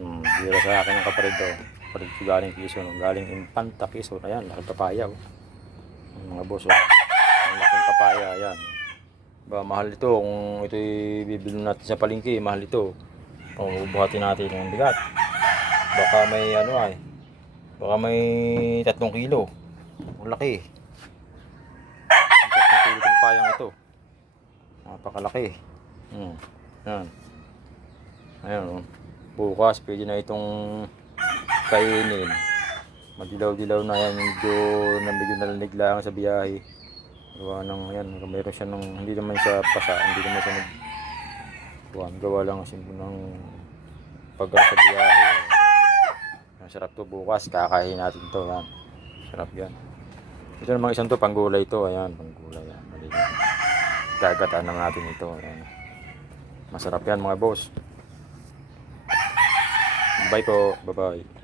Bira sa akin ng kapatid to. Kapatid ko galing Quezon, galing Infanta Quezon. Ayan, laking papaya. Mga boss, ang laking papaya. Ayan. Ba, mahal ito. Kung ito bibili natin sa palengke, mahal ito. Kung buhatin natin ng bigat. Baka may baka may 3 kilo. Ang laki. 3 kilo ng papayang ito. Napakalaki. Ayan. Ayan. Bukas pwede na itong kainin. Madilaw-dilaw na yan. Medyo nalanig lang sa biyahe. Gawa ng yan. Mayroon siya ng hindi naman siya pasa. Hindi naman siya gawa lang kasi ng paggawa sa biyahe. Sarap to bukas. Kakain natin to. Yan. Sarap yan. Ito namang isang to. Panggulay to. Ayan. Panggulay yan. Gagataan naman natin ito. Ayan. Masarap yan mga boss. Bye po. Bye-bye.